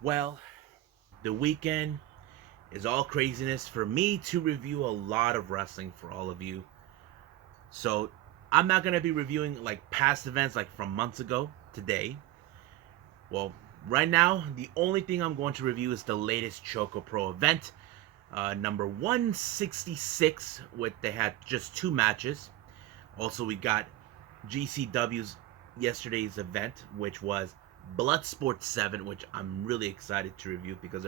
Well, the weekend is all craziness for me to review a lot of wrestling for all of you. So I'm not gonna be reviewing like past events like from months ago today. Well, right now the only thing I'm going to review is the latest ChocoPro event, number 166. With they had just two matches. Also, we got GCW's yesterday's event, which was Bloodsport 7, which I'm really excited to review because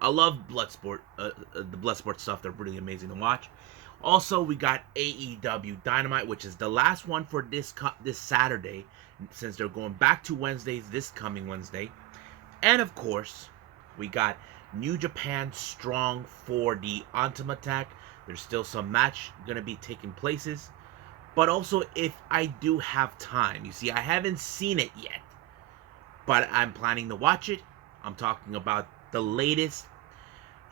I love Bloodsport, the Bloodsport stuff. They're really amazing to watch. Also, we got AEW Dynamite, which is the last one for this Saturday, since they're going back to Wednesdays this coming Wednesday. And of course, we got New Japan Strong for the Anthem Attack. There's still some match gonna be taking places, but also if I do have time. You see, I haven't seen it yet, but I'm planning to watch it. I'm talking about the latest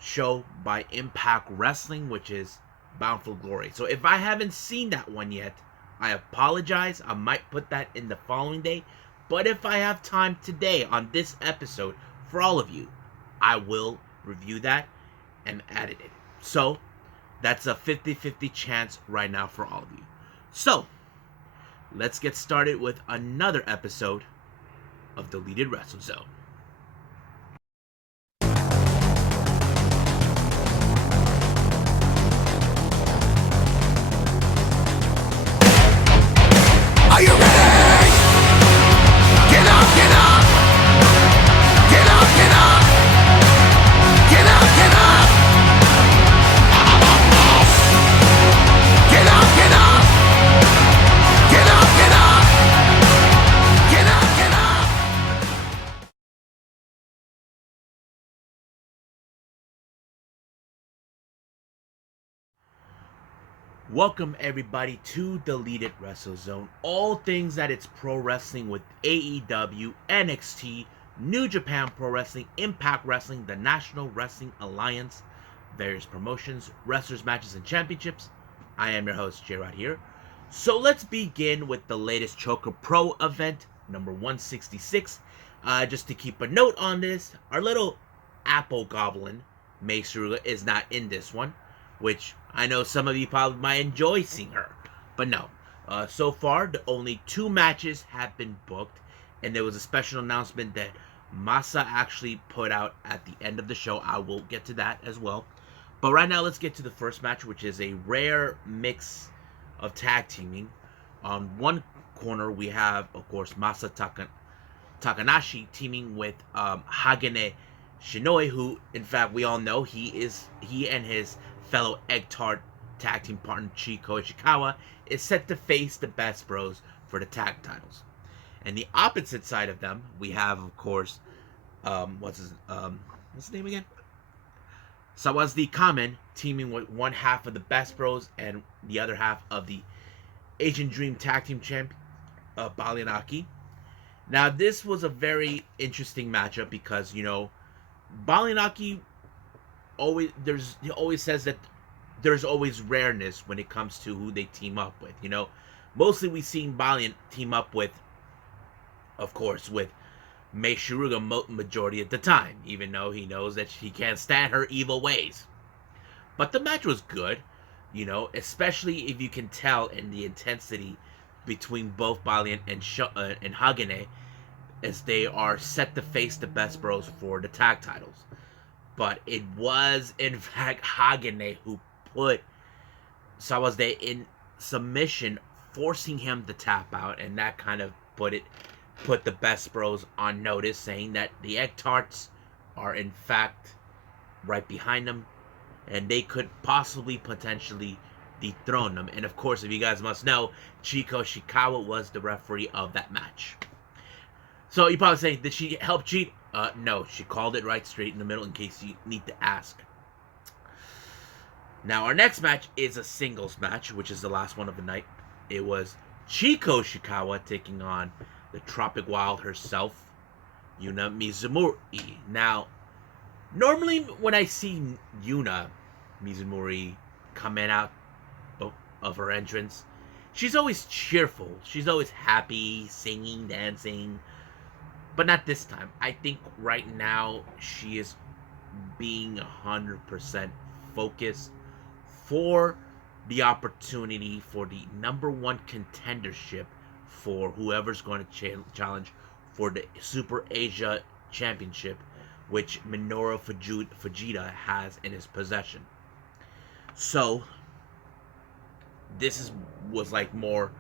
show by Impact Wrestling, which is Bound for Glory. So if I haven't seen that one yet, I apologize. I might put that in the following day. But if I have time today on this episode for all of you, I will review that and edit it. So that's a 50-50 chance right now for all of you. So let's get started with another episode of Deleted Wrestle Zone. Are you ready? Get up, get up! Get up, get up! Get up, get up! Get up, get up! Get up, get up! Get up, get up! Welcome everybody to Deleted Wrestle Zone. All things that it's pro wrestling with AEW, NXT, New Japan Pro Wrestling, Impact Wrestling, the National Wrestling Alliance, various promotions, wrestlers, matches, and championships. I am your host, J-Rod here. So let's begin with the latest ChocoPro event, number 166. Just to keep a note on this, our little apple goblin, Mei Suruga, is not in this one, which I know some of you probably might enjoy seeing her. But no. So far, the only two matches have been booked, and there was a special announcement that Masa actually put out at the end of the show. I will get to that as well. But right now, let's get to the first match, which is a rare mix of tag teaming. On one corner, we have, of course, Takanashi teaming with Hagane Shinoi, who, in fact, we all know he and his fellow Egg Tart tag team partner Chiko Ishikawa is set to face the Best Bros for the tag titles. And the opposite side of them, we have, of course, what's his name again? Sawazdi Kamen teaming with one half of the Best Bros and the other half of the Asian Dream Tag Team Champion, Balianaki. Now, this was a very interesting matchup because, Balianaki he always says that there's always rareness when it comes to who they team up with. Mostly we've seen Valiant team up with, of course, with Mei Suruga majority of the time, even though he knows that he can't stand her evil ways. But the match was good, especially if you can tell in the intensity between both Valiant and Hagane, as they are set to face the Best Bros for the tag titles. But it was, in fact, Hagane who put Sawazde in submission, forcing him to tap out, and that kind of put the Best Bros on notice, saying that the Egg Tarts are, in fact, right behind them, and they could potentially dethrone them. And, of course, if you guys must know, Chiko Ishikawa was the referee of that match. So you're probably saying, did she help cheat? No, she called it right straight in the middle in case you need to ask. Now, our next match is a singles match, which is the last one of the night. It was Chiko Ishikawa taking on the Tropic Wild herself, Yuna Mizumori. Now, normally when I see Yuna Mizumori coming out of her entrance, she's always cheerful. She's always happy, singing, dancing. but not this time. I think right now she is being 100% focused for the opportunity for the number one contendership for whoever's going to challenge for the Super Asia Championship, which Minoru Fujita has in his possession. So this was like more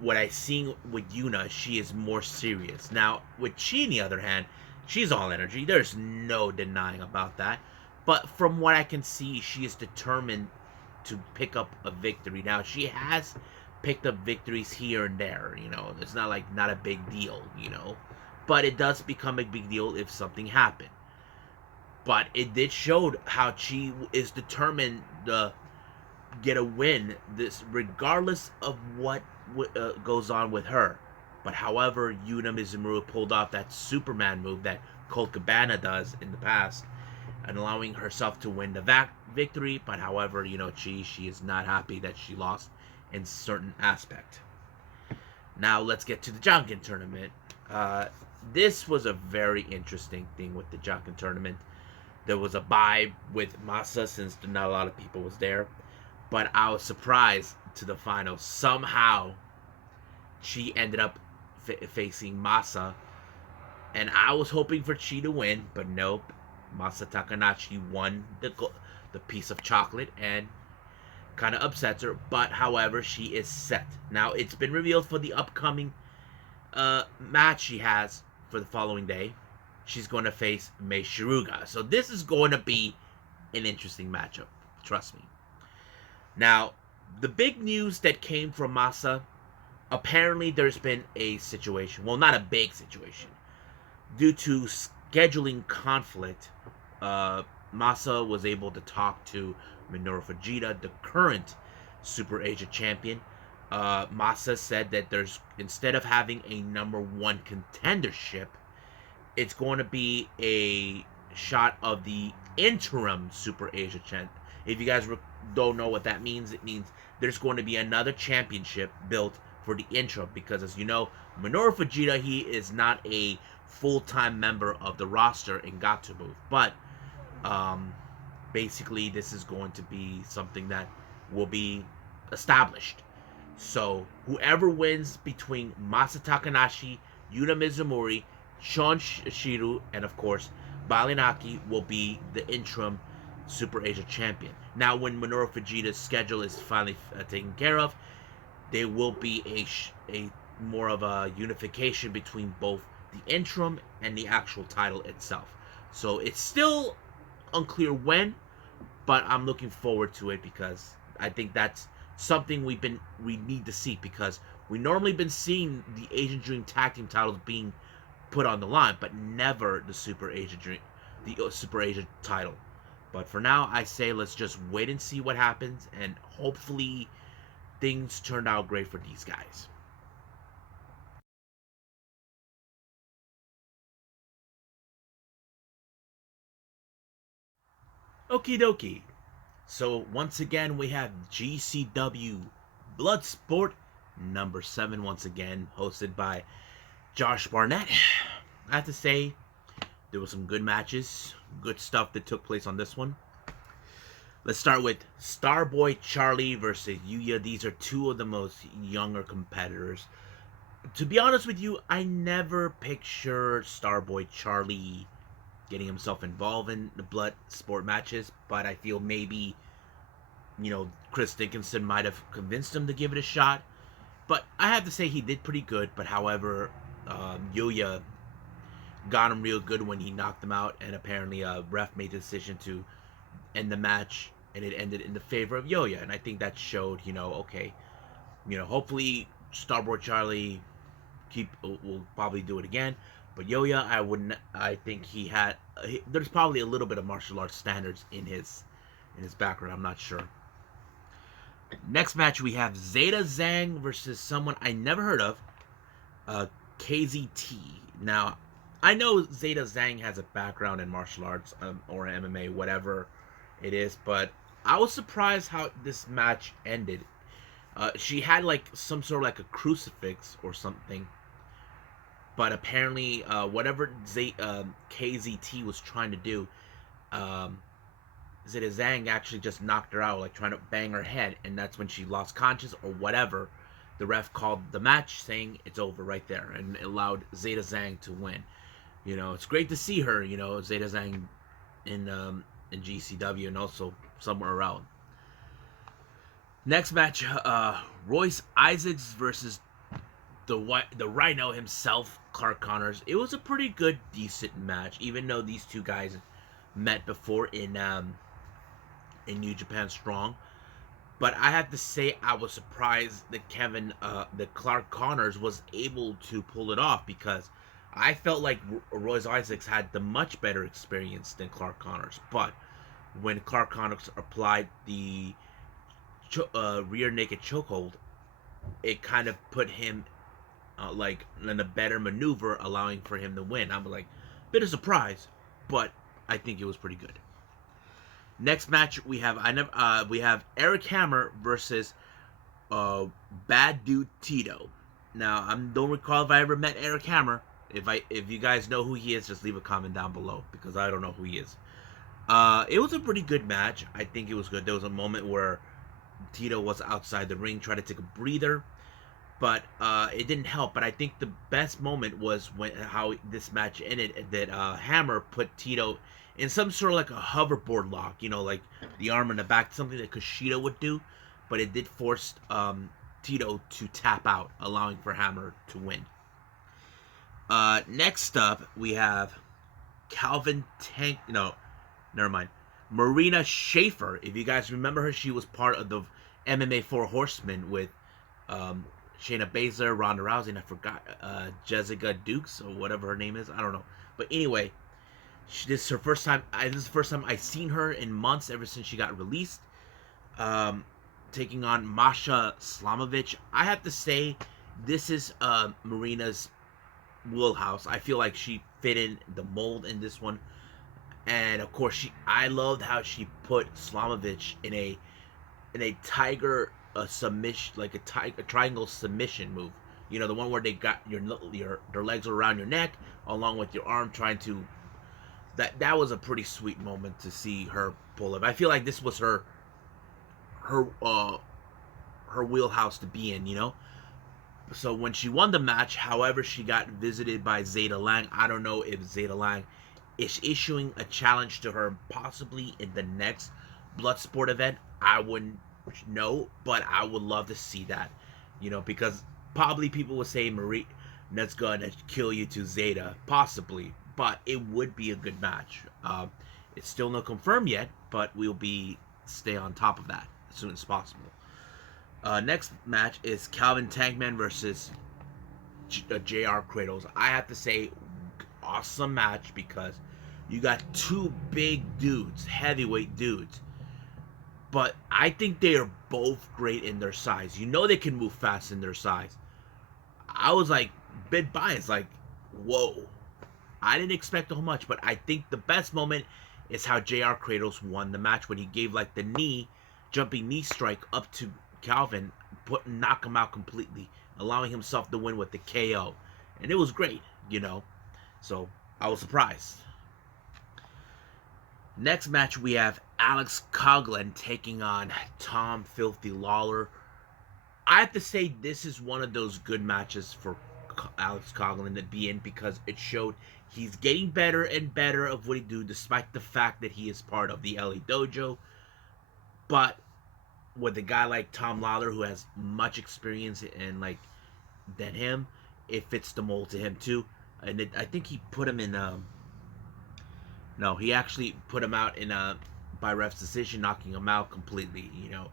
what I seen with Yuna. She is more serious. Now with Chi, on the other hand, she's all energy. There's no denying about that. But from what I can see, she is determined to pick up a victory. Now she has picked up victories here and there. It's not like not a big deal. But it does become a big deal if something happened. But it did show how she is determined to get a win, this regardless of what goes on with her. But however, Yuna Mizumura pulled off that Superman move that Colt Cabana does in the past, and allowing herself to win the victory. But however, she is not happy that she lost in certain aspect. Now let's get to the Janken tournament. This was a very interesting thing with the Janken tournament. There was a bye with Masa since not a lot of people was there, but I was surprised to the final. Somehow, she ended up facing Masa, and I was hoping for Chi to win, but nope. Masa Takanashi won the piece of chocolate and kind of upsets her. But however, she is set. Now it's been revealed for the upcoming match she has for the following day. She's going to face Mei Shiruga. So this is going to be an interesting matchup. Trust me. Now, the big news that came from Masa, apparently there's been a situation. Well, not a big situation. Due to scheduling conflict, Masa was able to talk to Minoru Fujita, the current Super Asia champion. Masa said that instead of having a number one contendership, it's going to be a shot of the interim Super Asia champ. If you guys don't know what that means, it means there's going to be another championship built for the interim, because as you know, Minoru Fujita, he is not a full-time member of the roster in Gatsubu, but basically this is going to be something that will be established. So whoever wins between Masa Takanashi, Yuna Mizumori, Shon Shiru, and of course Balinaki will be the interim Super Asia champion. Now when Minoru Fujita's schedule is finally taken care of, there will be a more of a unification between both the interim and the actual title itself. So it's still unclear when, but I'm looking forward to it, because I think that's something we need to see, because we normally been seeing the Asian Dream Tag Team titles being put on the line, but never the Super Asia title. But for now, I say let's just wait and see what happens, and hopefully things turned out great for these guys. Okie dokie. So once again, we have GCW Bloodsport number 7 once again, hosted by Josh Barnett. I have to say, there were some good matches, good stuff that took place on this one. Let's start with Starboy Charlie versus Yuya. These are two of the most younger competitors. To be honest with you, I never pictured Starboy Charlie getting himself involved in the blood sport matches, but I feel maybe, Chris Dickinson might have convinced him to give it a shot. But I have to say he did pretty good. But however, Yuya got him real good when he knocked him out, and apparently ref made the decision to end the match, and it ended in the favor of Yuya. And I think that showed, okay, hopefully Starboy Charlie will probably do it again. But Yuya, I think there's probably a little bit of martial arts standards in his background. I'm not sure. Next match we have Zeta Zhang versus someone I never heard of, KZT. Now, I know Zeta Zhang has a background in martial arts or MMA, whatever it is, but I was surprised how this match ended. She had like some sort of like a crucifix or something But apparently, whatever KZT was trying to do, um, Zeta Zhang actually just knocked her out, like trying to bang her head, and that's when she lost conscious or whatever. The ref called the match, saying it's over right there, and allowed Zeta Zhang to win. You know, it's great to see her. You know, Zeta Zhang in GCW and also somewhere around. Next match, Royce Isaacs versus the Rhino himself, Clark Connors. It was a pretty good, decent match, even though these two guys met before in New Japan Strong. But I have to say, I was surprised that that Clark Connors was able to pull it off, because I felt like Royce Isaacs had the much better experience than Clark Connors. But when Clark Connors applied the rear naked chokehold, it kind of put him like in a better maneuver, allowing for him to win. I'm like, bit of surprise, but I think it was pretty good. Next match we have Eric Hammer versus Bad Dude Tito. Now I don't recall if I ever met Eric Hammer. If you guys know who he is, just leave a comment down below, because I don't know who he is. It was a pretty good match. I think it was good. There was a moment where Tito was outside the ring trying to take a breather, but it didn't help. But I think the best moment was how this match ended. That Hammer put Tito in some sort of like a hoverboard lock, you know, like the arm in the back, something that Kushida would do, but it did force Tito to tap out, allowing for Hammer to win. Next up, we have Marina Schaefer. If you guys remember her, she was part of the MMA Four Horsemen with Shayna Baszler, Ronda Rousey, and I forgot Jessica Dukes or whatever her name is. I don't know, but anyway, this is her first time. This is the first time I've seen her in months, ever since she got released. Taking on Masha Slamovich. I have to say, this is Marina's wheelhouse. I feel like she fit in the mold in this one, and of course, I loved how she put Slamovich in a tiger submission, like a triangle submission move. You know, the one where they got their legs around your neck, along with your arm, trying to. That was a pretty sweet moment to see her pull up. I feel like this was her wheelhouse to be in, you know. So when she won the match, however, she got visited by Zeta Lang. I don't know if Zeta Lang is issuing a challenge to her, possibly in the next Bloodsport event. I wouldn't know, but I would love to see that, you know, because probably people would say Marina's gonna kill you to Zeta, possibly, but it would be a good match. It's still not confirmed yet, but we'll stay on top of that as soon as possible. Next match is Calvin Tankman versus JR Kratos. I have to say, awesome match, because you got two big dudes, heavyweight dudes, but I think they are both great in their size. You know, they can move fast in their size. I was like a bit biased, like, whoa. I didn't expect so much, but I think the best moment is how JR Kratos won the match, when he gave like the jumping knee strike up to Calvin, knock him out completely, allowing himself to win with the KO. And it was great, you know. So I was surprised. Next match, we have Alex Coughlin taking on Tom Filthy Lawler. I have to say, this is one of those good matches for Alex Coughlin to be in, because it showed he's getting better and better of what he do, despite the fact that he is part of the LA Dojo. But with a guy like Tom Lawler, who has much experience and than him, it fits the mold to him too. And I think he put him in no, he actually put him out in by ref's decision, knocking him out completely, you know.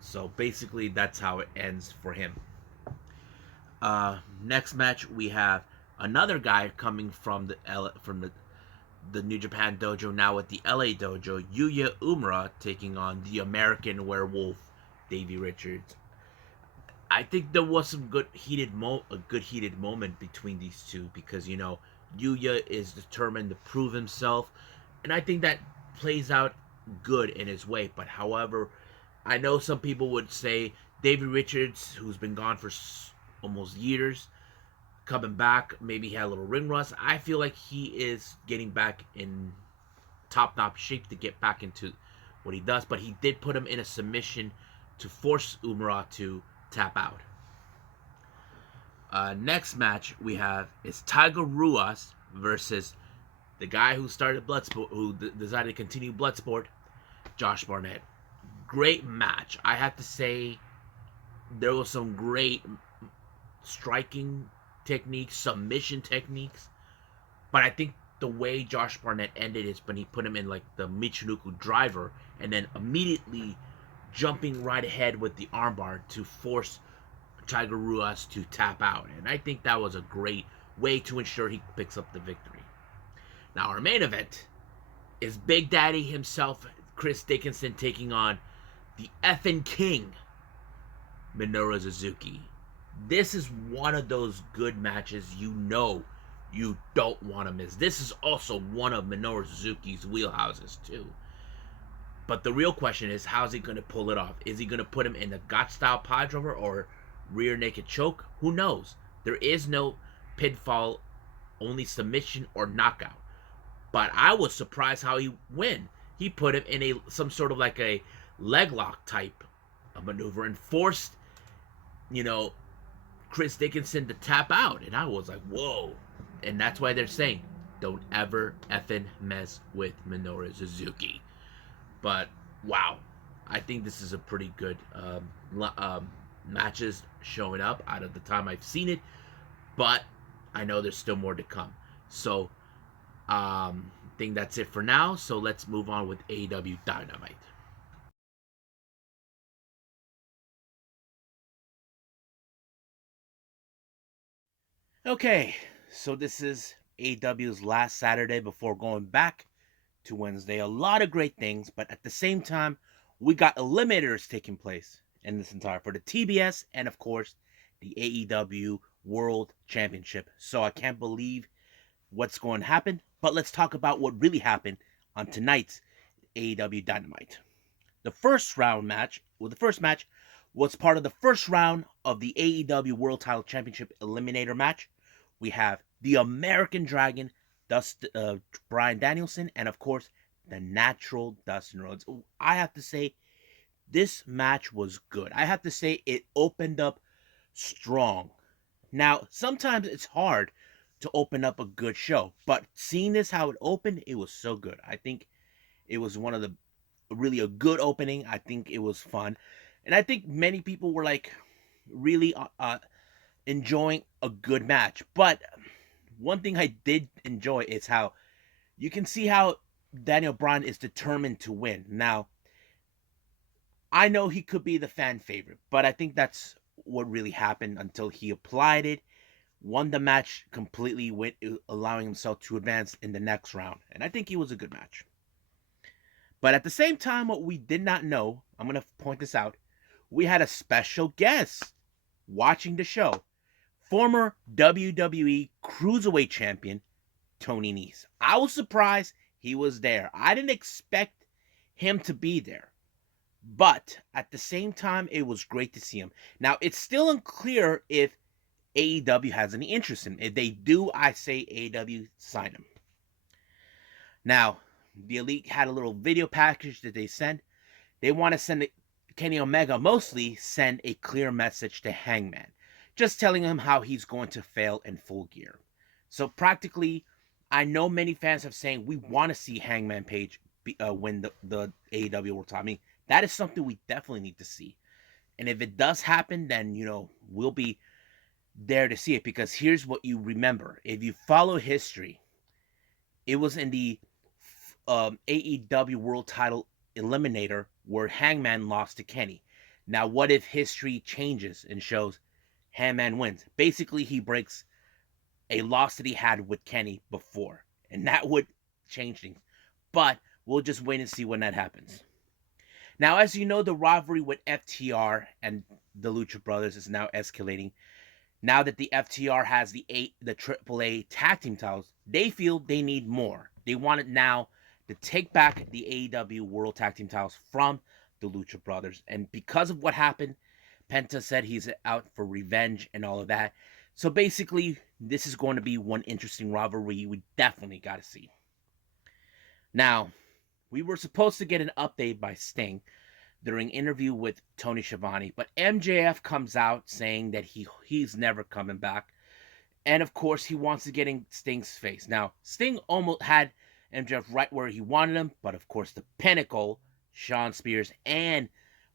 So basically that's how it ends for him. Next match, we have another guy coming from the New Japan Dojo, now with the LA Dojo, Yuya Uemura, taking on the American Werewolf, Davey Richards. I think there was some good heated moment between these two, because, you know, Yuya is determined to prove himself, and I think that plays out good in his way. But however, I know some people would say Davey Richards, who's been gone for almost years, coming back. Maybe he had a little ring rust. I feel like he is getting back in top-notch shape to get back into what he does. But he did put him in a submission to force Umara to tap out. Next match we have is Tiger Ruas versus the guy who started Bloodsport, who decided to continue Bloodsport, Josh Barnett. Great match. I have to say, there was some great striking techniques, submission techniques, but I think the way Josh Barnett ended is when he put him in like the Michinoku driver and then immediately jumping right ahead with the armbar to force Tiger Ruas to tap out. And I think that was a great way to ensure he picks up the victory. Now, our main event is Big Daddy himself, Chris Dickinson, taking on the effing king, Minoru Suzuki. This is one of those good matches you know you don't want to miss. This is also one of Minoru Suzuki's wheelhouses, too. But the real question is, how's he going to pull it off? Is he going to put him in the Gotch-style piledriver or rear naked choke? Who knows? There is no pinfall, only submission or knockout. But I was surprised how he win. He put him in some sort of like a leg lock type of maneuver and forced, Chris Dickinson to tap out. And I was like, whoa. And that's why they're saying, don't ever effing mess with Minoru Suzuki. But, wow. I think this is a pretty good matches showing up out of the time I've seen it. But I know there's still more to come. So, I think that's it for now. So let's move on with AEW Dynamite. Okay, so this is AEW's last Saturday before going back to Wednesday. A lot of great things, but at the same time, we got eliminators taking place in this entire for the TBS and of course the AEW World Championship. So I can't believe what's going to happen, but let's talk about what really happened on tonight's AEW Dynamite. The first match was part of the first round of the AEW World Title Championship Eliminator match. We have the American Dragon, Bryan Danielson, and of course, the Natural Dustin Rhodes. I have to say, this match was good. I have to say, it opened up strong. Now, sometimes it's hard to open up a good show, but seeing this how it opened, it was so good. I think it was really a good opening. I think it was fun, and I think many people were like really enjoying a good match. But one thing I did enjoy is how you can see how Daniel Bryan is determined to win. Now, I know he could be the fan favorite, but I think that's what really happened until he applied it, won the match completely, allowing himself to advance in the next round. And I think he was a good match. But at the same time, what we did not know, I'm going to point this out, we had a special guest watching the show. Former WWE Cruiserweight Champion, Tony Nese. I was surprised he was there. I didn't expect him to be there. But at the same time, it was great to see him. Now, it's still unclear if AEW has any interest in him. If they do, I say AEW sign him. Now, the Elite had a little video package that they sent. They want to send Kenny Omega mostly send a clear message to Hangman, just telling him how he's going to fail in Full Gear. So practically, I know many fans have saying we want to see Hangman Page win the AEW World Title. I mean, that is something we definitely need to see. And if it does happen, then, we'll be there to see it. Because here's what you remember. If you follow history, it was in the AEW World Title Eliminator where Hangman lost to Kenny. Now, what if history changes and shows Hangman wins? Basically, he breaks a loss that he had with Kenny before. And that would change things. But we'll just wait and see when that happens. Now, as you know, the rivalry with FTR and the Lucha Brothers is now escalating. Now that the FTR has the AAA tag team titles, they feel they need more. They want it now to take back the AEW World Tag Team titles from the Lucha Brothers. And because of what happened, Penta said he's out for revenge and all of that. So basically, this is going to be one interesting rivalry we definitely got to see. Now, we were supposed to get an update by Sting during interview with Tony Schiavone, but MJF comes out saying that he's never coming back. And of course, he wants to get in Sting's face. Now, Sting almost had MJF right where he wanted him, but of course, the Pinnacle, Shawn Spears, and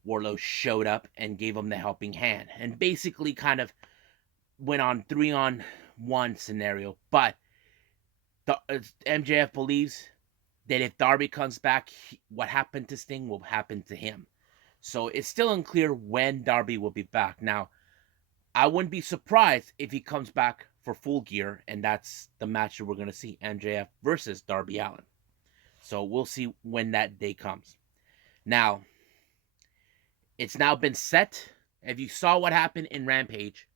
Wardlow showed up and gave him the helping hand, and basically kind of went on 3-on-1 scenario. But MJF believes that if Darby comes back, what happened to Sting will happen to him. So it's still unclear when Darby will be back. Now, I wouldn't be surprised if he comes back for Full Gear, and that's the match that we're going to see, MJF versus Darby Allin. So we'll see when that day comes. Now, it's now been set. If you saw what happened in Rampage,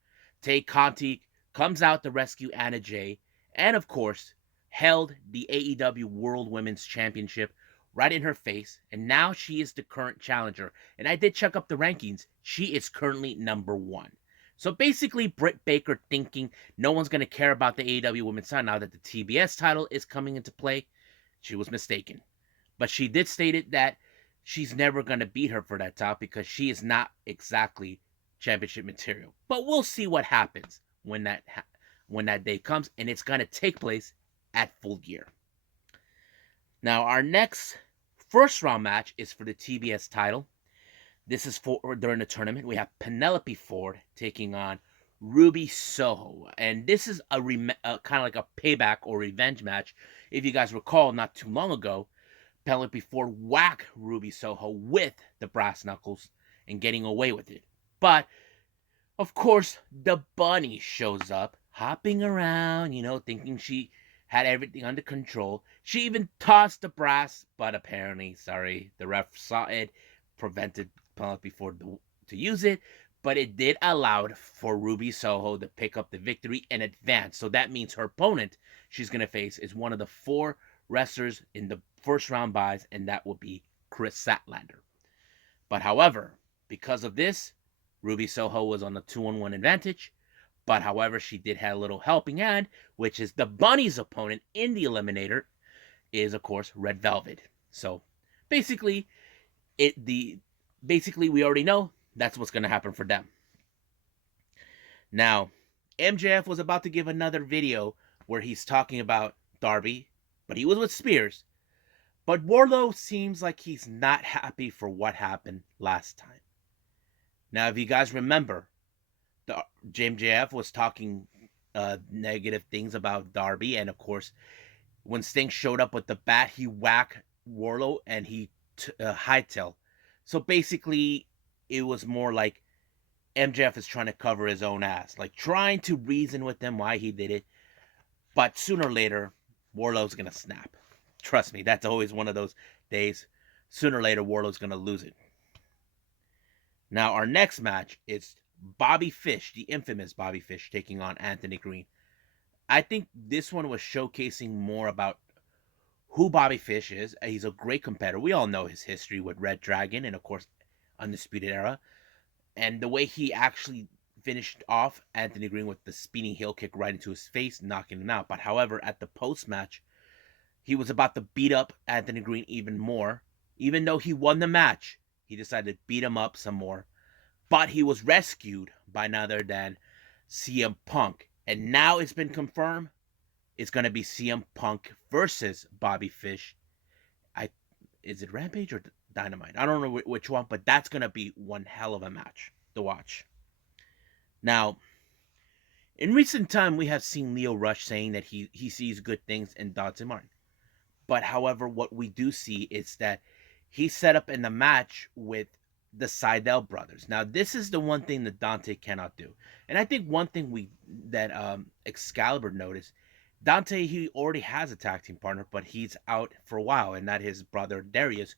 Tay Conti comes out to rescue Anna Jay, and of course, held the AEW World Women's Championship right in her face, and now she is the current challenger. And I did check up the rankings. She is currently number 1. So basically, Britt Baker thinking no one's going to care about the AEW Women's title now that the TBS title is coming into play, she was mistaken. But she did state it that she's never going to beat her for that title because she is not exactly championship material. But we'll see what happens when that day comes, and it's going to take place at Full Gear. Now, our next first round match is for the TBS title. This is for during the tournament. We have Penelope Ford taking on Ruby Soho, and this is a kind of like a payback or revenge match. If you guys recall, not too long ago, Penelope Ford whacked Ruby Soho with the brass knuckles and getting away with it. But of course, the bunny shows up, hopping around, thinking she had everything under control. She even tossed the brass, but apparently, the ref saw it, prevented Penelope Ford to use it, but it did allow for Ruby Soho to pick up the victory and advance. So that means her opponent she's going to face is one of the 4 wrestlers in the first round buys, and that will be Chris Statlander. But however, because of this, Ruby Soho was on the 2-on-1 advantage. But however, she did have a little helping hand, which is the bunny's opponent in the eliminator is, of course, Red Velvet. So basically, we already know that's what's going to happen for them. Now, MJF was about to give another video where he's talking about Darby, but he was with Spears. But Wardlow seems like he's not happy for what happened last time. Now, if you guys remember, MJF was talking negative things about Darby, and of course, when Sting showed up with the bat, he whacked Wardlow and he hightailed. So basically, it was more like MJF is trying to cover his own ass, like trying to reason with them why he did it. But sooner or later, Wardlow's gonna snap. Trust me, that's always one of those days. Sooner or later, Wardlow's gonna lose it. Now, our next match is Bobby Fish, the infamous Bobby Fish, taking on Anthony Green. I think this one was showcasing more about who Bobby Fish is. He's a great competitor. We all know his history with Red Dragon and, of course, Undisputed Era. And the way he actually finished off Anthony Green with the spinning heel kick right into his face, knocking him out. But however, at the post-match, he was about to beat up Anthony Green even more. Even though he won the match, he decided to beat him up some more. But he was rescued by none other than CM Punk. And now it's been confirmed it's going to be CM Punk versus Bobby Fish. Is it Rampage or Dynamite? I don't know which one, but that's going to be one hell of a match to watch. Now, in recent time, we have seen Leo Rush saying that he sees good things in Dante Martin. But however, what we do see is that he set up in the match with the Seidel brothers. Now, this is the one thing that Dante cannot do. And I think one thing that Excalibur noticed, Dante, he already has a tag team partner, but he's out for a while, and that his brother Darius,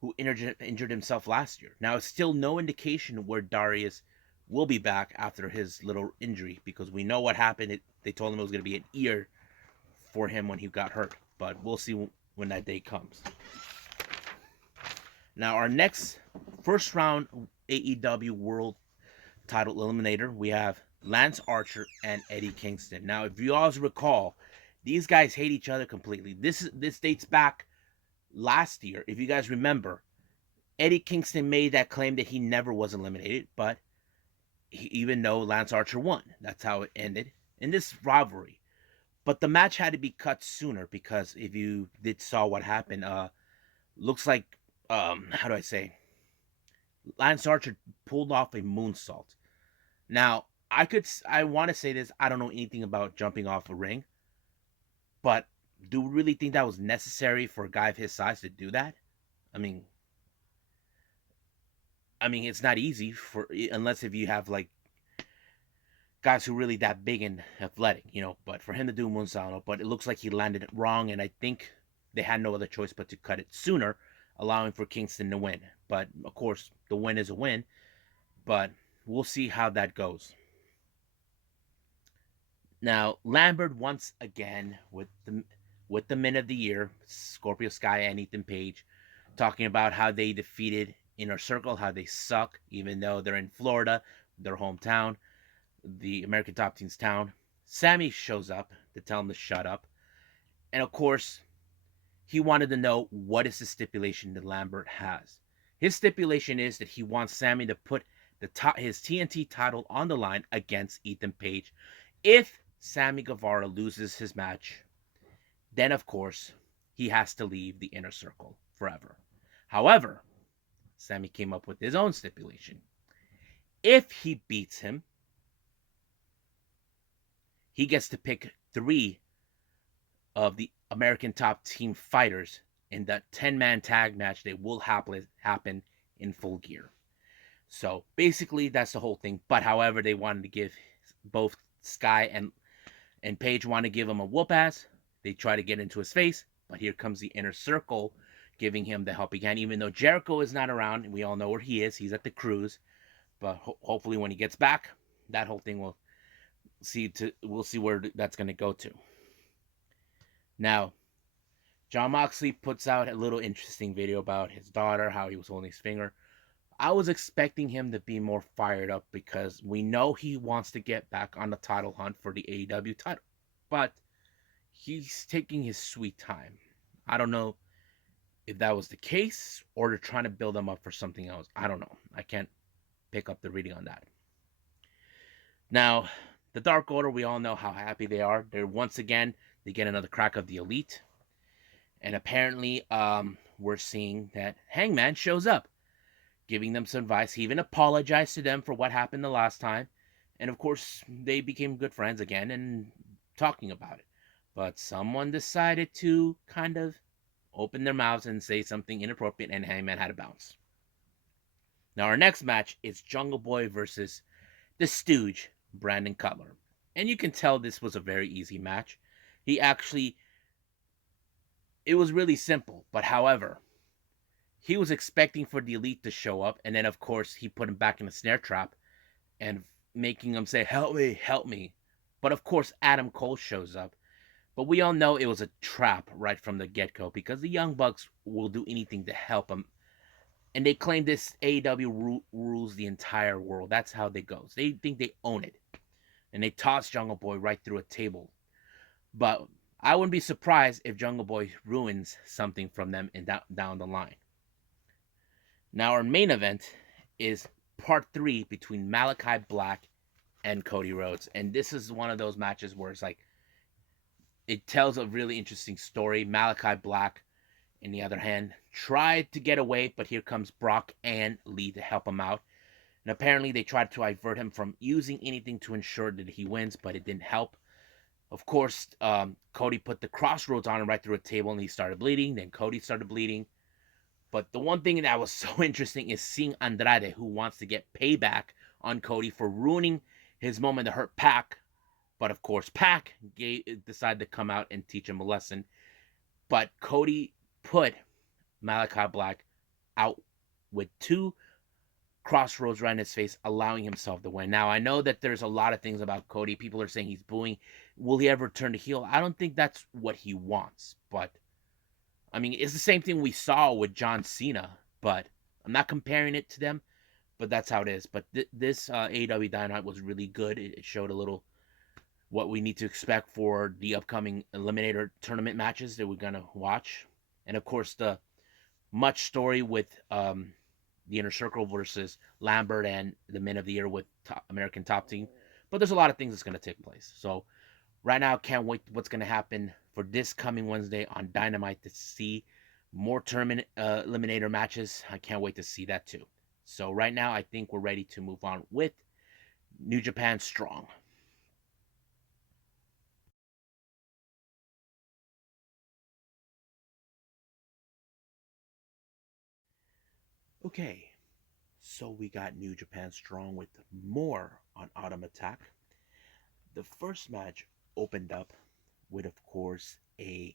who injured himself last year. Now, it's still no indication where Darius will be back after his little injury, because we know what happened. They told him it was going to be an ear for him when he got hurt, but we'll see when that day comes. Now, our next first round AEW World Title Eliminator, we have Lance Archer and Eddie Kingston. Now, if you all recall, these guys hate each other completely. This dates back last year. If you guys remember, Eddie Kingston made that claim that he never was eliminated, but even though Lance Archer won, that's how it ended in this rivalry. But the match had to be cut sooner because if you did saw what happened, looks like how do I say? Lance Archer pulled off a moonsault. Now, I want to say this, I don't know anything about jumping off a ring, but do we really think that was necessary for a guy of his size to do that? I mean, it's not easy for unless if you have like guys who are really that big and athletic, But for him to do a moonsault, but it looks like he landed it wrong, and I think they had no other choice but to cut it sooner, allowing for Kingston to win. But of course, the win is a win. But we'll see how that goes. Now, Lambert once again with the men of the year, Scorpio Sky and Ethan Page, talking about how they defeated Inner Circle, how they suck, even though they're in Florida, their hometown, the American Top Team's town. Sammy shows up to tell him to shut up. And of course, he wanted to know what is the stipulation that Lambert has. His stipulation is that he wants Sammy to put his TNT title on the line against Ethan Page. If Sammy Guevara loses his match, then of course he has to leave the Inner Circle forever. However, Sammy came up with his own stipulation. If he beats him, he gets to pick 3 of the American Top Team fighters in that 10-man tag match that will happen in Full Gear. So basically, that's the whole thing. But however, they wanted to give both Sky and Page want to give him a whoop ass. They try to get into his face, but here comes the Inner Circle giving him the help he can. Even though Jericho is not around, we all know where he is. He's at the cruise. But hopefully, when he gets back, that whole thing we'll see where that's going to go to. Now, Jon Moxley puts out a little interesting video about his daughter, how he was holding his finger. I was expecting him to be more fired up because we know he wants to get back on the title hunt for the AEW title. But he's taking his sweet time. I don't know if that was the case or they're trying to build him up for something else. I don't know. I can't pick up the reading on that. Now, the Dark Order, we all know how happy they are. They're once again, they get another crack of the Elite. And apparently, we're seeing that Hangman shows up, giving them some advice. He even apologized to them for what happened the last time. And of course, they became good friends again and talking about it. But someone decided to kind of open their mouths and say something inappropriate, and Hangman had to bounce. Now, our next match is Jungle Boy versus the Stooge, Brandon Cutler. And you can tell this was a very easy match. It was really simple. But however, he was expecting for the Elite to show up. And then, of course, he put him back in a snare trap and making him say, "Help me, help me." But of course, Adam Cole shows up. But we all know it was a trap right from the get-go because the Young Bucks will do anything to help him. And they claim this AEW rules the entire world. That's how they go. They think they own it. And they toss Jungle Boy right through a table. But I wouldn't be surprised if Jungle Boy ruins something from them and down the line. Now our main event is part 3 between Malachi Black and Cody Rhodes. And this is one of those matches where it's like, it tells a really interesting story. Malachi Black, on the other hand, tried to get away, but here comes Brock and Lee to help him out. And apparently they tried to divert him from using anything to ensure that he wins, but it didn't help. Of course, Cody put the crossroads on him right through a table, and he started bleeding. Then Cody started bleeding. But the one thing that was so interesting is seeing Andrade, who wants to get payback on Cody for ruining his moment to hurt Pac. But of course, Pac decided to come out and teach him a lesson. But Cody put Malachi Black out with 2 crossroads right in his face, allowing himself to win. Now, I know that there's a lot of things about Cody. People are saying he's booing. Will he ever turn to heel? I don't think that's what he wants. But, I mean, it's the same thing we saw with John Cena. But I'm not comparing it to them. but that's how it is. But this AEW Dynamite was really good. It showed a little what we need to expect for the upcoming Eliminator tournament matches that we're gonna watch, and of course the much story with the Inner Circle versus Lambert and the Men of the Year with American Top Team. But there's a lot of things that's gonna take place. So right now, can't wait what's gonna happen for this coming Wednesday on Dynamite to see more tournament eliminator matches. I can't wait to see that too. So right now, I think we're ready to move on with New Japan Strong. Okay, so we got New Japan Strong with more on Autumn Attack. The first match opened up with, of course, a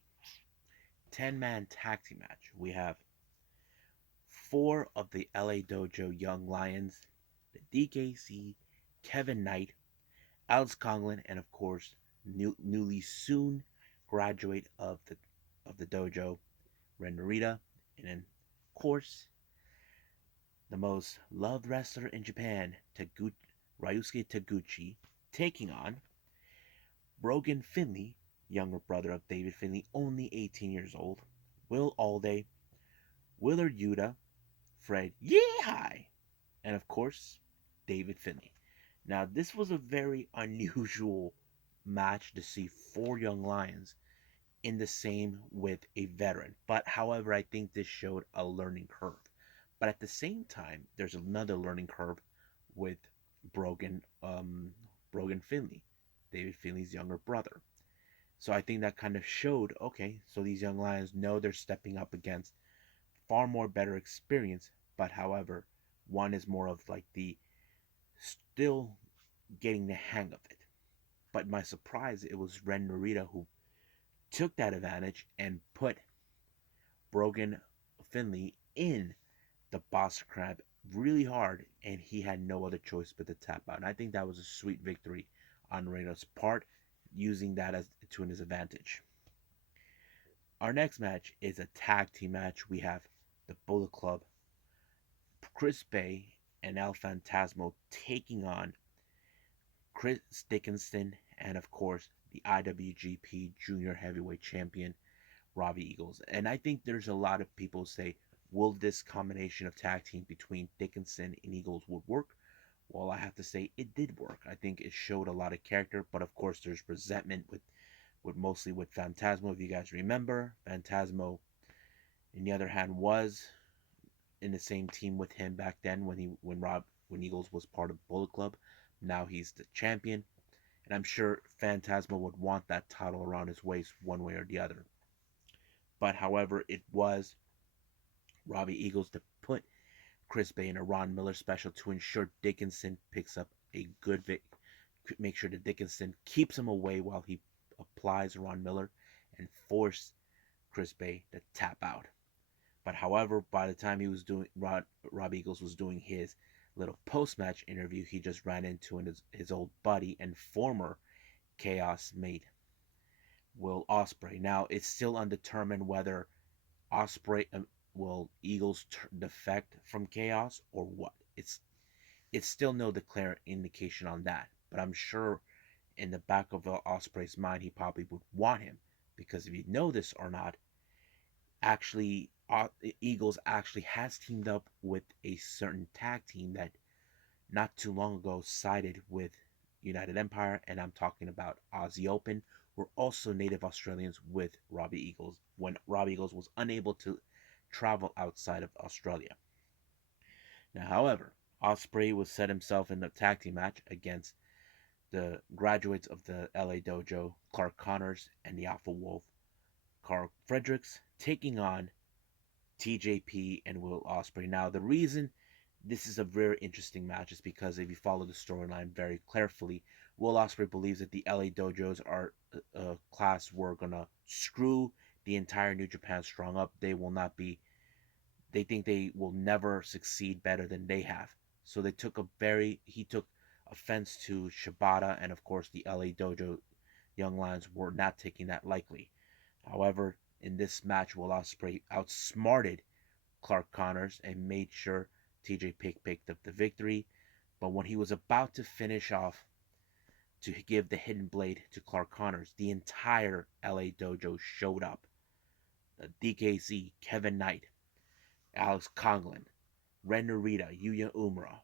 10-man tag team match. We have four of the LA Dojo Young Lions, the DKC, Kevin Knight, Alex Conglin, and of course, newly soon graduate of the dojo, Ren Narita, and then, of course, the most loved wrestler in Japan, Ryusuke Taguchi, taking on Brogan Finley, younger brother of David Finley, only 18 years old, Will Alday, Willard Yuta, Fred Yeehai, and of course, David Finley. Now, this was a very unusual match to see four young lions in the same with a veteran. But however, I think this showed a learning curve. But at the same time, there's another learning curve with Brogan Finley, David Finley's younger brother. So I think that kind of showed, okay, so these young lions know they're stepping up against far more better experience, but however, one is more of like the still getting the hang of it. But my surprise, it was Ren Narita who took that advantage and put Brogan Finley in the boss crab really hard, and he had no other choice but to tap out. And I think that was a sweet victory on Narita's part, using that as to his advantage. Our next match is a tag team match. We have the Bullet Club, Chris Bay and El Fantasmo taking on Chris Dickinson and, of course, the IWGP Junior Heavyweight Champion Robbie Eagles. And I think there's a lot of people say, will this combination of tag team between Dickinson and Eagles would work? Well, I have to say it did work. I think it showed a lot of character, but of course there's resentment with mostly with Phantasmo. If you guys remember, Phantasmo, on the other hand, was in the same team with him back then when Eagles was part of Bullet Club. Now he's the champion, and I'm sure Phantasmo would want that title around his waist one way or the other. But however, it was Robbie Eagles to put Chris Bay in a Ron Miller special to ensure Dickinson picks up a good make sure that Dickinson keeps him away while he applies Ron Miller and force Chris Bay to tap out. But however, by the time he was doing Rob Eagles was doing his little post-match interview, he just ran into his old buddy and former Chaos mate, Will Ospreay. Now it's still undetermined whether Ospreay will Eagles defect from Chaos or what. It's still no declare indication on that. But I'm sure in the back of Ospreay's mind, he probably would want him, because if you know this or not, actually Eagles actually has teamed up with a certain tag team that not too long ago sided with United Empire, and I'm talking about Aussie Open, were also native Australians with Robbie Eagles when Robbie Eagles was unable to travel outside of Australia. Now, however, Ospreay will set himself in a tag team match against the graduates of the LA Dojo, Clark Connors and the Alpha Wolf, Carl Fredericks, taking on TJP and Will Ospreay. Now, the reason this is a very interesting match is because if you follow the storyline very carefully, Will Ospreay believes that the LA Dojos are a class we're gonna screw the entire New Japan Strong up. They will not be. They think they will never succeed better than they have. So he took offense to Shibata, and of course the LA Dojo Young Lions were not taking that lightly. However, in this match, Will Ospreay outsmarted Clark Connors and made sure TJ picked up the victory, but when he was about to finish off to give the hidden blade to Clark Connors, the entire LA Dojo showed up. DKC, Kevin Knight, Alex Conglin, Ren Narita, Yuya Umura,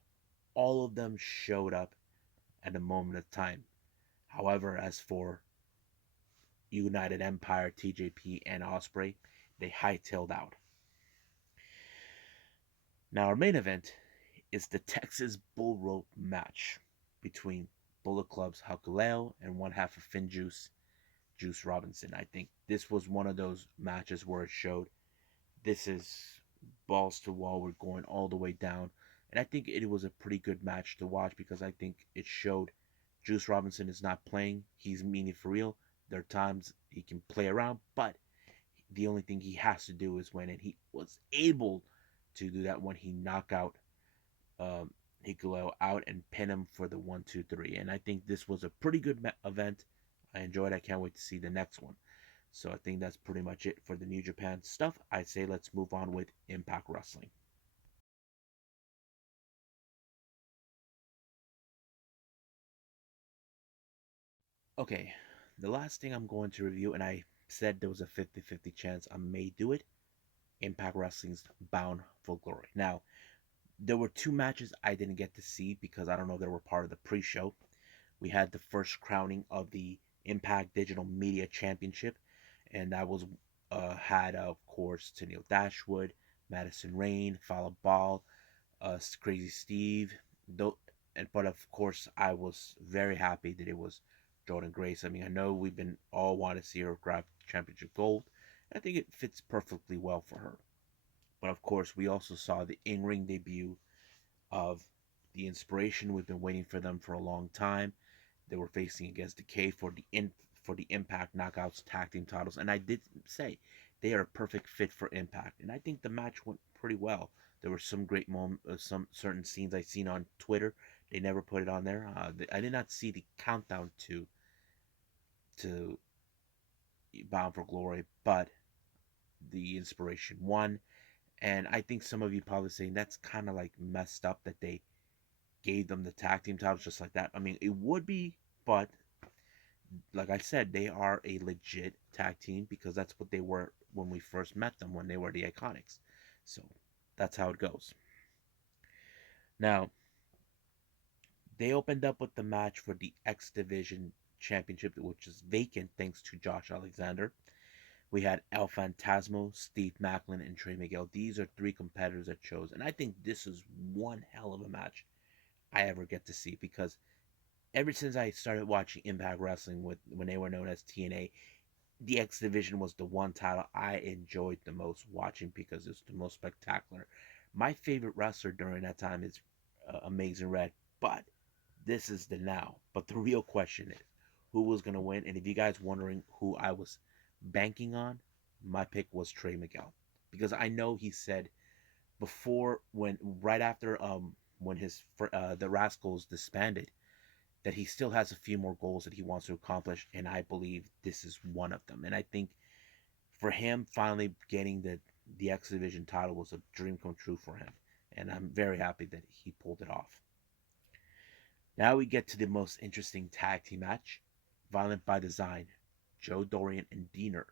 all of them showed up at a moment of time. However, as for United Empire, TJP, and Osprey, they hightailed out. Now, our main event is the Texas Bull Rope match between Bullet Club's Hakuleo and one half of Juice Robinson. I think this was one of those matches where it showed this is balls to wall. We're going all the way down. And I think it was a pretty good match to watch because I think it showed Juice Robinson is not playing. He's meaning for real. There are times he can play around, but the only thing he has to do is win. And he was able to do that when he knocked out Hikuleo out and pin him for the 1-2-3. And I think this was a pretty good event. I enjoyed it. I can't wait to see the next one. So I think that's pretty much it for the New Japan stuff. I say let's move on with Impact Wrestling. Okay, the last thing I'm going to review, and I said there was a 50-50 chance I may do it, Impact Wrestling's Bound for Glory. Now, there were two matches I didn't get to see because I don't know they were part of the pre-show. We had the first crowning of the Impact Digital Media Championship, and that was had of course Tennille Dashwood, Madison Rain, Fala Ball, Crazy Steve, but of course I was very happy that it was Jordan Grace. I mean, I know we've been all want to see her grab championship gold. I think it fits perfectly well for her. But of course, we also saw the in-ring debut of the Inspiration. We've been waiting for them for a long time. They were facing against Decay for the Impact Knockouts Tag Team titles, and I did say they are a perfect fit for Impact, and I think the match went pretty well. There were some great some certain scenes I seen on Twitter. They never put it on there. I did not see the countdown to Bound for Glory, but the Inspiration won, and I think some of you probably saying that's kind of like messed up that they gave them the tag team titles just like that. I mean, it would be, but like I said, they are a legit tag team because that's what they were when we first met them, when they were the Iconics. So that's how it goes. Now, they opened up with the match for the X Division Championship, which is vacant thanks to Josh Alexander. We had El Fantasmo, Steve Macklin, and Trey Miguel. These are three competitors that chose, and I think this is one hell of a match I ever get to see because ever since I started watching Impact Wrestling when they were known as TNA, the X Division was the one title I enjoyed the most watching because it's the most spectacular. My favorite wrestler during that time is Amazing Red, but this is the now. But the real question is who was going to win? And if you guys wondering who I was banking on, my pick was Trey Miguel because I know he said before when right after when his the Rascals disbanded that he still has a few more goals that he wants to accomplish, and I believe this is one of them. And I think for him, finally getting the X Division title was a dream come true for him, and I'm very happy that he pulled it off. Now we get to the most interesting tag team match: Violent by Design, Joe Dorian and Diener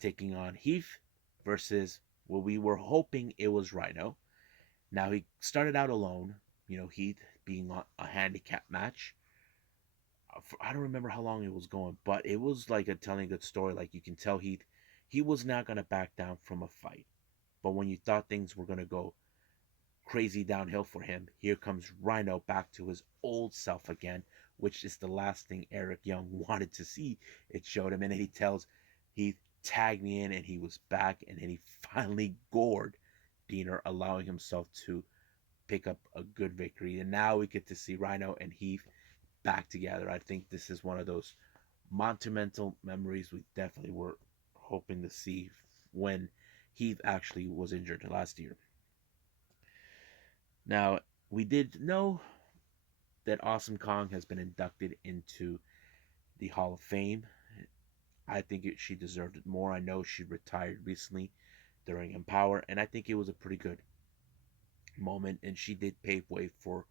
taking on Heath versus what we were hoping it was Rhino. Now he started out alone, Heath being a handicap match. I don't remember how long it was going, but it was like telling a good story. Like you can tell he was not gonna back down from a fight. But when you thought things were gonna go crazy downhill for him, here comes Rhino back to his old self again, which is the last thing Eric Young wanted to see. It showed him, and then he tagged me in, and he was back, and then he finally gored Diener, allowing himself to pick up a good victory. And now we get to see Rhino and Heath back together. I think this is one of those monumental memories we definitely were hoping to see when Heath actually was injured last year. Now, we did know that Awesome Kong has been inducted into the Hall of Fame. I think she deserved it more. I know she retired recently during Empower, and I think it was a pretty good moment, and she did pave way for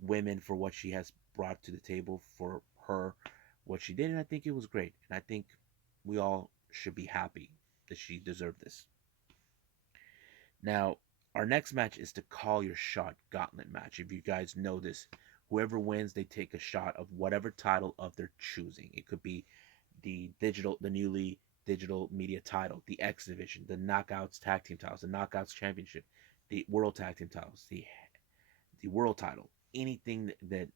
women for what she has brought to the table for her, what she did, and I think it was great. And I think we all should be happy that she deserved this. Now, our next match is the Call Your Shot Gauntlet match. If you guys know this, whoever wins, they take a shot of whatever title of their choosing. It could be the newly digital media title, the X Division, the Knockouts Tag Team titles, the Knockouts Championship, the World Tag Team titles, the World title, anything that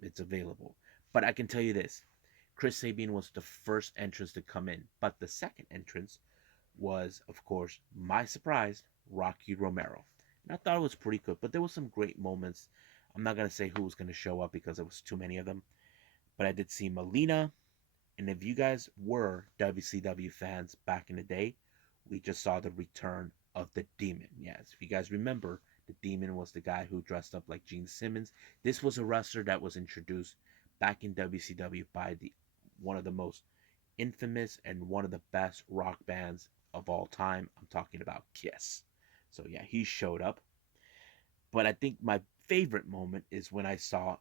it's available. But I can tell you this: Chris Sabin was the first entrance to come in, but the second entrance was, of course, my surprise, Rocky Romero. And I thought it was pretty good, but there was some great moments. I'm not gonna say who was gonna show up because there was too many of them, but I did see Melina. And if you guys were WCW fans back in the day, we just saw the return of the Demon. Yes, if you guys remember, the Demon was the guy who dressed up like Gene Simmons. This was a wrestler that was introduced back in WCW by the one of the most infamous and one of the best rock bands of all time. I'm talking about Kiss. So yeah, he showed up. But I think my favorite moment is when I saw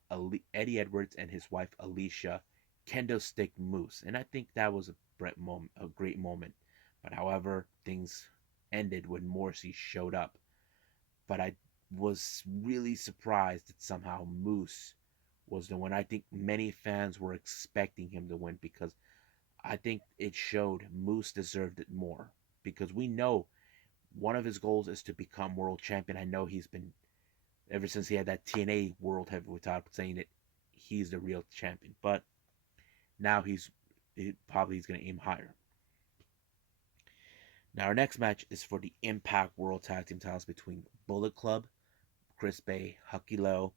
Eddie Edwards and his wife Alicia kendo stick Moose, and I think that was a great moment. But however, things ended when Morrissey showed up. But I was really surprised that somehow Moose was the one. I think many fans were expecting him to win because I think it showed Moose deserved it more because we know one of his goals is to become world champion. I know he's been ever since he had that TNA World Heavyweight title saying that he's the real champion, but now he's going to aim higher. Now our next match is for the Impact World Tag Team titles between Bullet Club, Chris Bay, Hucky Low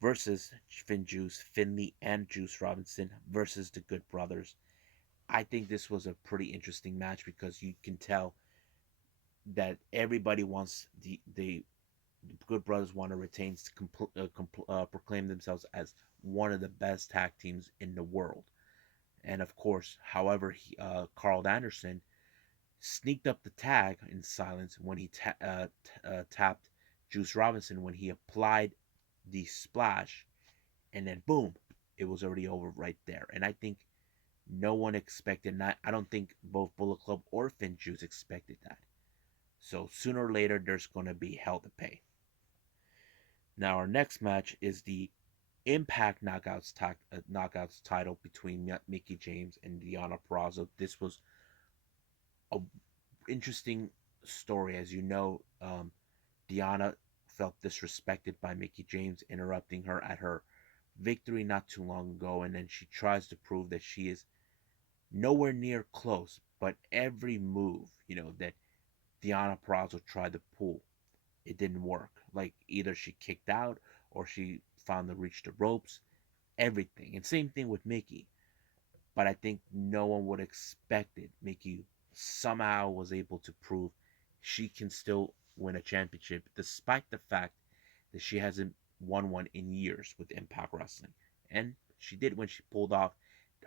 versus Finn Juice, Finley, and Juice Robinson versus the Good Brothers. I think this was a pretty interesting match because you can tell that everybody wants the Good Brothers want to retain proclaim themselves as one of the best tag teams in the world. And of course, however, Carl Anderson sneaked up the tag in silence when he tapped Juice Robinson when he applied the splash, and then boom, it was already over right there. And I think no one expected. I don't think both Bullet Club or Finn Juice expected that. So sooner or later, there's going to be hell to pay. Now our next match is the Impact Knockouts title between Mickey James and Deonna Purrazzo. This was a interesting story, as you know. Deonna felt disrespected by Mickey James interrupting her at her victory not too long ago, and then she tries to prove that she is nowhere near close. But every move, that Deonna Purrazzo tried to pull, it didn't work. Like either she kicked out or she found to reach the ropes, everything. And same thing with Mickey. But I think no one would expect it. Mickey somehow was able to prove she can still win a championship despite the fact that she hasn't won one in years with Impact Wrestling. And she did when she pulled off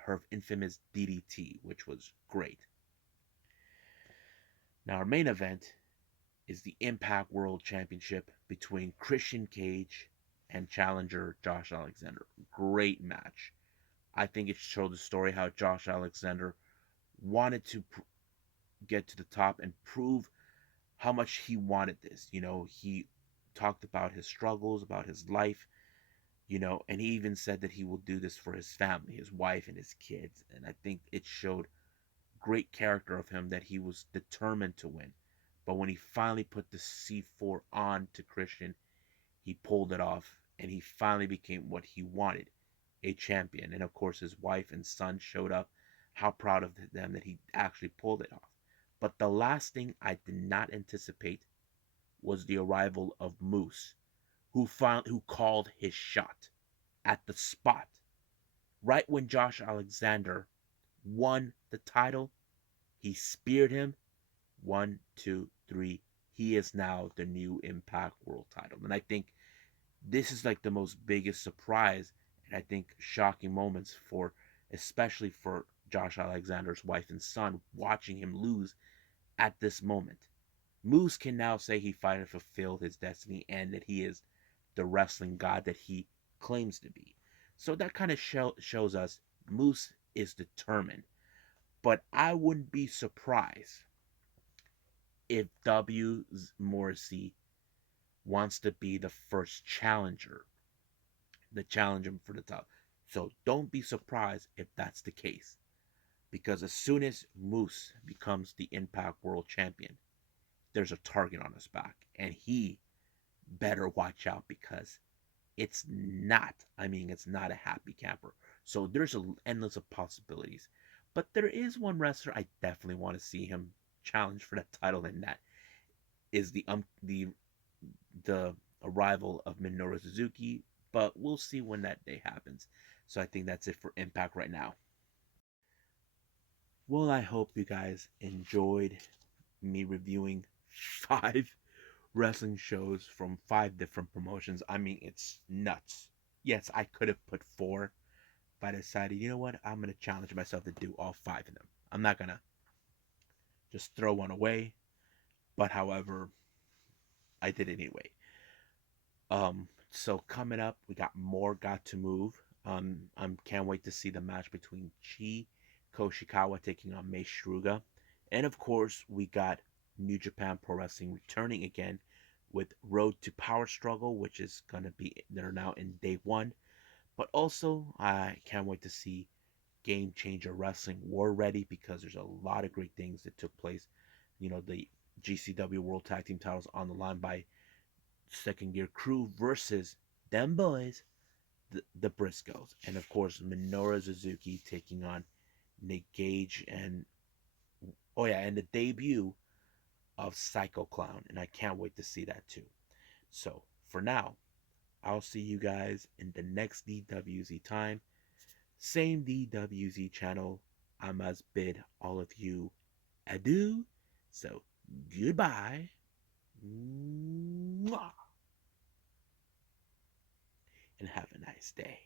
her infamous DDT, which was great. Now, our main event is the Impact World Championship between Christian Cage and challenger Josh Alexander. Great match. I think it showed the story how Josh Alexander wanted to get to the top and prove how much he wanted this. He talked about his struggles, about his life, and he even said that he will do this for his family, his wife, and his kids. And I think it showed great character of him that he was determined to win. But when he finally put the C4 on to Christian, he pulled it off and he finally became what he wanted, a champion. And of course, his wife and son showed up. How proud of them that he actually pulled it off. But the last thing I did not anticipate was the arrival of Moose, who called his shot at the spot. Right when Josh Alexander won the title, he speared him. 1, 2, 3. He is now the new Impact World title. And I think this is like the most biggest surprise and I think shocking moments especially for Josh Alexander's wife and son, watching him lose at this moment. Moose can now say he finally fulfilled his destiny and that he is the wrestling god that he claims to be. So that kind of shows us Moose is determined. But I wouldn't be surprised if W. Morrissey wants to be the first challenger, the challenger for the title. So don't be surprised if that's the case. Because as soon as Moose becomes the Impact World Champion, there's a target on his back. And he better watch out because it's not a happy camper. So there's an endless of possibilities. But there is one wrestler I definitely want to see him challenge for that title, and that is the arrival of Minoru Suzuki. But we'll see when that day happens. So I think that's it for Impact right now. Well, I hope you guys enjoyed me reviewing 5 wrestling shows from 5 different promotions. I mean, it's nuts. Yes, I could have put 4, but I decided, you know what? I'm going to challenge myself to do all 5 of them. I'm not going to just throw one away, but however, I did anyway. So coming up, we got more Got to Move. I can't wait to see the match between Chi Koshikawa taking on Mei Shruga. And of course, we got New Japan Pro Wrestling returning again with Road to Power Struggle, which is going to be, they're now in day 1. But also, I can't wait to see Game Changer Wrestling War Ready, because there's a lot of great things that took place. You know, the GCW World Tag Team titles on the line by Second Gear Crew versus them boys, the Briscoes. And of course, Minoru Suzuki taking on Nick Gage. And oh yeah, and the debut of Psycho Clown. And I can't wait to see that too. So for now, I'll see you guys in the next DWZ time. Same DWZ channel. I must bid all of you adieu. So goodbye. Mwah. And have a nice day.